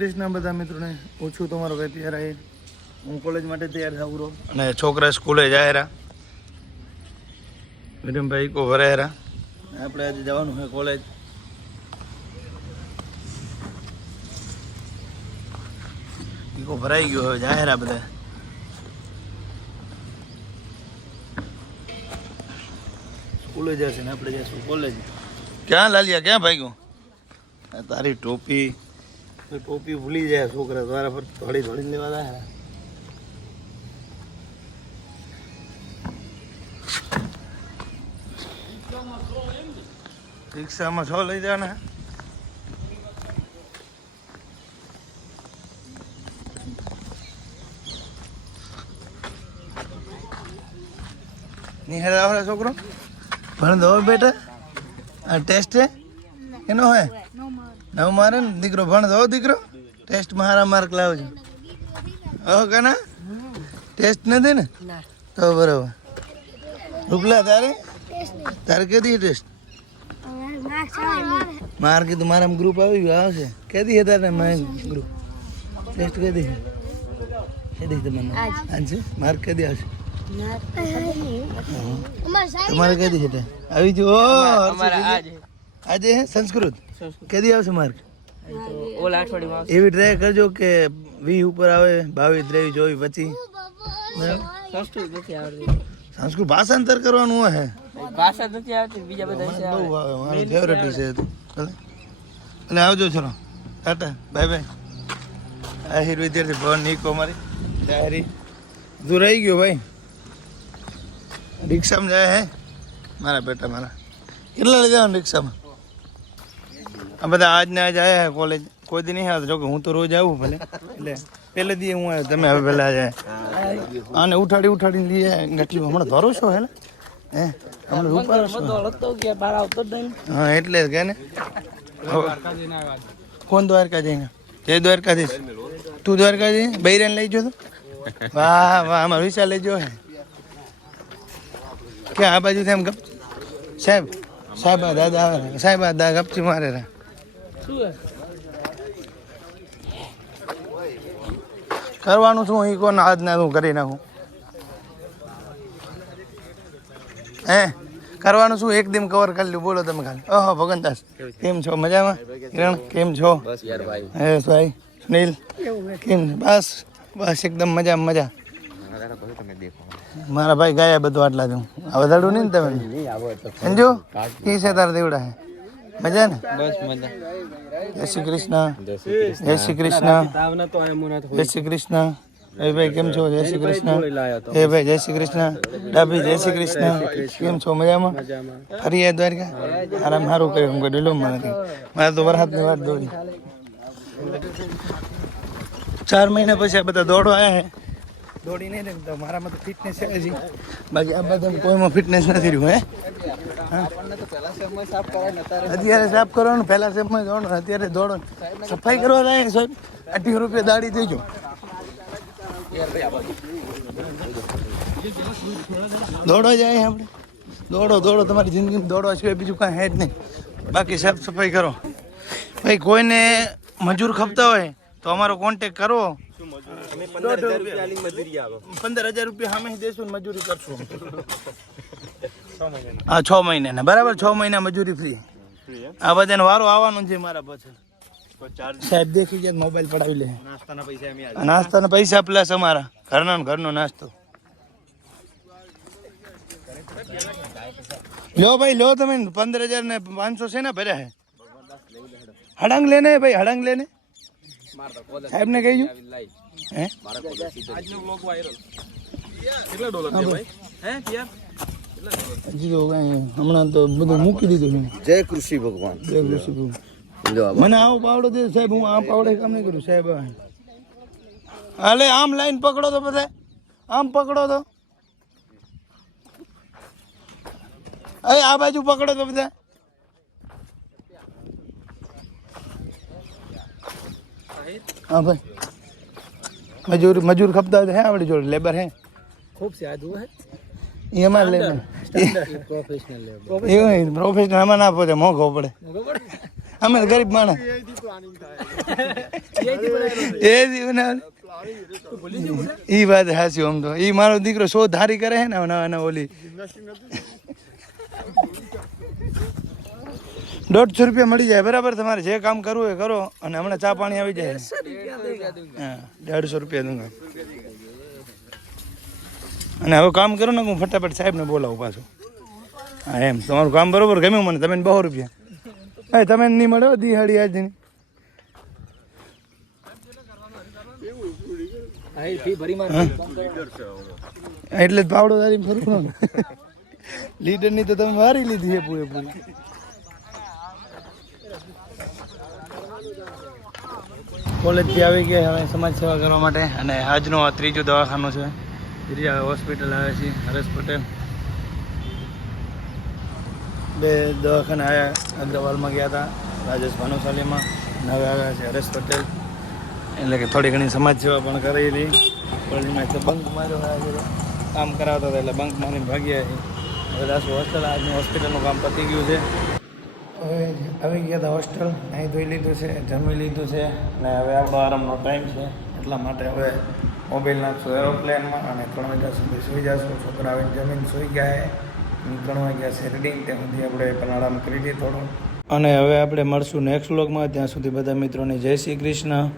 દેશના બધા મિત્રોને પૂછું તમારો ભાઈ તૈયાર આવે હું કોલેજ માટે તૈયાર થાઉં રહો અને છોકરા સ્કૂલે જાય રા વિરમભાઈ કો ભરાય રા આપણે આજે જવાનું છે કોલેજ ઈકો ભરાઈ ગયો હવે જાય રા બધા સ્કૂલે જશે ને આપણે જઈશું કોલેજ ક્યાં લાલિયા ક્યાં ભાગ્યો તારી ટોપી ટોપી ભૂલી જાય છોકરા દ્વારા પર થોડી થોડી લેવા જાય રિક્ષામાં છો લઈ જવાના નિહાળ આવે છોકરો ભણ દો બેટા આ ટેસ્ટ છે એનો હે નવ મારે ને દીકરો ભણ દો દીકરો ટેસ્ટમાં સારા માર્ક લાવજો હો કાના ટેસ્ટ નથી ને તો બરાબર રૂપલા તારે તારે કેદી ટેસ્ટ માર કીધું મારા ગ્રુપ આવી ગયું આવશે કેદી છે તારે ગ્રુપ ટેસ્ટ કેદી કેદી તમને આજે માર્ક કેદી આવશે તમારે કેદી છે આવી જો આજે હે સંસ્કૃત કેદી આવશે માર્ક ઓલા અઠવાડિયામાં એવી ટ્રાય કરજો કે 20 ઉપર આવે 22 23 24 સંસ્કૃત ભાષાંતર કરવાનું હે ભાષા નથી આવતી બીજા બધા છે બહુ આવે મારો ફેવરેટ વિષય હતો એટલે આવજો ચલો ટાટા બાય બાય આહિર વિદ્યાર્થી ભવન નીકો મારી તૈયારી દૂર આવી ગયો ભાઈ રિક્ષામાં જાય હે મારા બેટા મારા કેટલા લઈ જવાનું રિક્ષામાં આ બધા આજને આજ આવ્યા હે કોલેજ કોઈ દી નહીં આવતો જોકે હું તો રોજ આવું ભલે એટલે પહેલે દી હું આવ્યો તમે હવે પહેલાં જાય આને ઉઠાડીને લઈએ એટલી હમણાં ધરો છો હે હે હમણાં ઉપર હા એટલે જ કે ને કોણ દ્વારકા જઈને જય દ્વારકાધીશ તું દ્વારકા જઈ બૈરાને લઈ જો તો વાહ વાહ અમારો વિશાલ લઈ જો હે કે આ બાજુ એમ ગપ સાહેબ દાદા આવે સાહેબ દાદા ગપચી મારે રે કરવાનું શું એ કોને આજ ના હું કરી નાખું હે કરવાનું શું એક દિન કવર કરી લ્યું બોલો તમે ખાલી ઓહો ભગનદાસ કેમ છો મજામાં કિરણ કેમ છો હે ભાઈ સુનિલ કેમ બસ બસ એકદમ મજા મારા ભાઈ ગાયા બધું આટલા દઉં આ વધારું નહીં ને તમે સમજો કી છે તારા દેવડા હે મજા ને બસ મજા જય શ્રી કૃષ્ણ જય શ્રી કૃષ્ણ જય શ્રી કૃષ્ણ એ ભાઈ કેમ છો જય શ્રી કૃષ્ણ એ ભાઈ જય શ્રી કૃષ્ણ ડાભી જય શ્રી કૃષ્ણ કેમ છો મજામાં ફરી આ દ્વારકા આરામ સારું કર્યું હું ડેલો નથી મારે તો વરસાદની વાત દોરી 4 મહિના પછી આ બધા દોડો આવ્યા હે દોડી નહીં ને મારામાં તો ફિટનેસ છે હજી બાકી આ બધા કોઈમાં ફિટનેસ નથી રહ્યું હે અત્યારે સાફ કરવાનું પહેલા સેફમાં દોડો અત્યારે દોડો સફાઈ કરવા જાય સાહેબ 18 રૂપિયા દાડી દેજો દોડો જાય આપણે દોડો તમારી જિંદગીમાં દોડવા સિવાય બીજું કાંઈ હે જ નહીં બાકી સાફ સફાઈ કરો ભાઈ કોઈને મજૂર ખપતા હોય તો અમારો કોન્ટેક કરો 15,000 રૂપિયા સામે દેશું મજૂરી કરશું હા 6 મહિના બરાબર 6 મહિના મજૂરી ફ્રી આ બધાને વારો આવવાનો છે મારા પાછળ સાહેબ દેખી જાય મોબાઈલ પડાવી લે નાસ્તાના પૈસા પ્લસ અમારા ઘરનો નાસ્તો લો ભાઈ લો તમે 15,000 ને 500 છે ને ભર્યા હે હડંગ લેને ભાઈ હડંગ લેને સાહેબ ને કહી હે આજનો વ્લોગ વાયરલ કેટલા ડોલર છે ભાઈ હે યાર હજી તો હમણાં તો બધું મૂકી દીધું છે જય કૃષિ ભગવાન મને આવો પાવડો દે સાહેબ હું આ પાવડે કામ નહીં કરું સાહેબ હાલે આમ લાઈન પકડો તો બધા આમ પકડો તો આ બાજુ પકડો તો બધા હા ભાઈ મજૂર ખપતા હે આપણી જોડે લેબર હે ખૂબ સાદું હે ये हमारे लेबर प्रोफेशनल लेबर ये प्रोफेशनल हमारे ना पड़े मोह खो पड़े અમે ગરીબ માણસ એ ઈ વાત હાસી. આમ તો ઈ મારો દીકરો શો ધારી કરે હે ને નવા ઓલી 150 રૂપિયા મળી જાય બરાબર. તમારે જે કામ કરવું હોય કરો. અને હમણાં ચા પાણી આવી જાય. હા 150 રૂપિયા દૂંગા. અને હવે કામ કરો ને હું ફટાફટ સાહેબને બોલાવું પાછું. હા એમ તમારું કામ બરોબર ગમ્યું મને. તમે 200 રૂપિયા હા તમે નહીં મળે દિહાડી આજની. એટલે જ પાવડો તારી ફરું લીડર ની તો તમે મારી લીધી છે પૂરેપૂરી. કોલેજથી આવી ગયા હવે સમાજ સેવા કરવા માટે. અને આજનો આ 3જું દવાખાનું છે. ત્રીજા હોસ્પિટલ આવે છે હરેશ પટેલ. 2 દવાખાને આવ્યા. અગ્રવાલમાં ગયા હતા, રાજેશ ભાનુશાલીમાં. અને હવે આવ્યા છે હરેશ પટેલ. એટલે કે થોડી ઘણી સમાજ સેવા પણ કરેલી. કોલેજમાં એટલે બંક માર્યો હોય કામ કરાવતા હતા એટલે બંક મારીને ભાગ્યા છે. હવે દાસુ હોસ્ટેલ આજનું હોસ્પિટલનું કામ પતી ગયું છે. હવે આવી ગયા હતા હોસ્ટેલ. અહીં ધોઈ લીધું છે, જમી લીધું છે. અને હવે આપણો આરામનો ટાઈમ છે એટલા માટે હવે મોબાઈલ નાખશું એરોપ્લેનમાં. અને 3 વાગ્યા સુધી સૂઈ જશું. છોકરા આવીને જમીન સૂઈ ગયા. 3 વાગ્યા છે રીડિંગ. ત્યાં સુધી આપણે પણ આરામ કરી દઈએ થોડો. અને હવે આપણે મળશું નેક્સ્ટ વ્લોગમાં. ત્યાં સુધી બધા મિત્રોને જય શ્રી કૃષ્ણ.